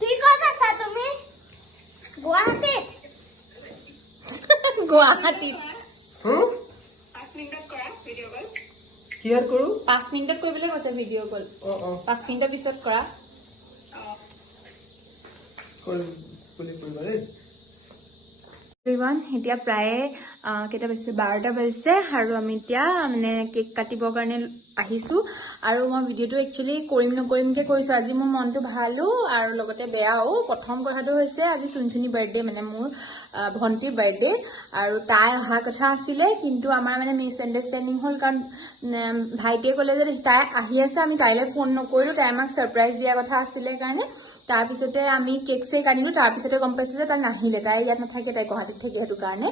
তুই ক'ত আছা তুমি গুৱাহাটীত গুৱাহাটীত কিয়াৰ কৰো 5 মিনিটত কৰিবলৈ কৈছে ভিডিঅ' কল 5 মিনিটৰ পিছত কৰা এভৰিৱান এতিয়া প্ৰায়ে কেইটা বাজিছে 12টা বাজিছে আৰু আমি এতিয়া মানে কেক কাটিবৰ কাৰণে আহিছোঁ আৰু মই ভিডিঅ'টো একচুৱেলি কৰিম নকৰিমকৈ কৈছোঁ আজি মোৰ মনটো ভালো আৰু লগতে বেয়াও প্ৰথম কথাটো হৈছে আজি চুনচুনি বাৰ্থডে মানে মোৰ ভণ্টিৰ বাৰ্থডে আৰু তাই অহা কথা আছিলে কিন্তু আমাৰ মানে মিছ আণ্ডাৰষ্টেণ্ডিং হ'ল কাৰণ ভাইটিয়ে ক'লে যে তাই আহি আছে আমি তাইলৈ ফোন নকৰিলোঁ তাই আমাক ছাৰপ্ৰাইজ দিয়া কথা আছিলে কাৰণে তাৰপিছতে আমি কেক চেক আনিলোঁ তাৰপিছতে গম পাইছোঁ যে তাই নাহিলে তাই ইয়াত নাথাকে তাই গুৱাহাটীত থাকে সেইটো কাৰণে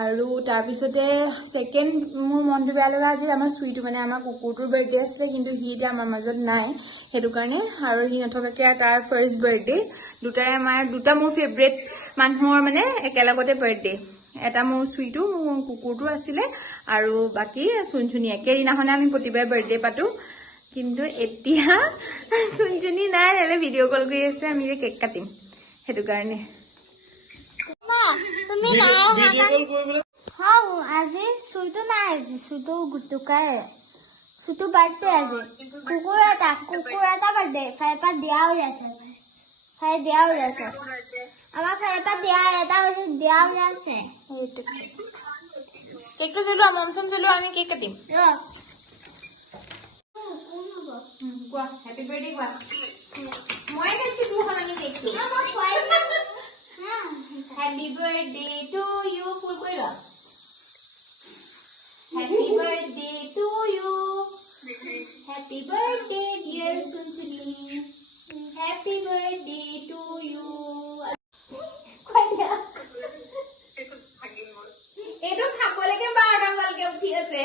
আৰু তাৰপিছতে ছেকেণ্ড মোৰ মনটো বেয়া লগা আজি আমাৰ চুইটো মানে আমাৰ কুকুৰটোৰ বাৰ্থডে আছিলে কিন্তু সি এতিয়া আমাৰ মাজত নাই সেইটো কাৰণে আৰু সি নথকাকৈ তাৰ ফাৰ্ষ্ট বাৰ্থডে দুটা মোৰ ফেভৰেট মানুহৰ মানে একেলগতে বাৰ্থডে এটা মোৰ চুইটো মোৰ কুকুৰটো আছিলে আৰু বাকী চুনচুনি একেদিনাখনে আমি প্ৰতিবাৰে বাৰ্থডে পাতোঁ কিন্তু এতিয়া চুনচুনি নাই নহ'লে ভিডিঅ' কল কৰি আছে আমি এতিয়া কেক কাটিম সেইটো কাৰণে তুমি আজি চুইটো নাই আজি চুইটো গুটুকাই চুইটো বাৰ্থডে আজি কুকুৰ এটা বাৰ্থডে ফাইপা দিয়া হৈ আছে ফাই দিয়া হৈ আছে আমাৰ ফাইপা দিয়া এটা দিয়া হৈ আছে কেকটো জ্বলোৱা মমচম জ্বলোৱা আমি কেক কাটিম কোৱা হেপী বাৰ্থডে কোৱা মই কাটিছোঁ তোৰ সলনি কেকটো Happy birthday to you. Full koi ra. Happy birthday to you. Happy birthday dear Sunchuni. Happy birthday to you. Koi dia? Eto khapole ke 12 balke uthi ase.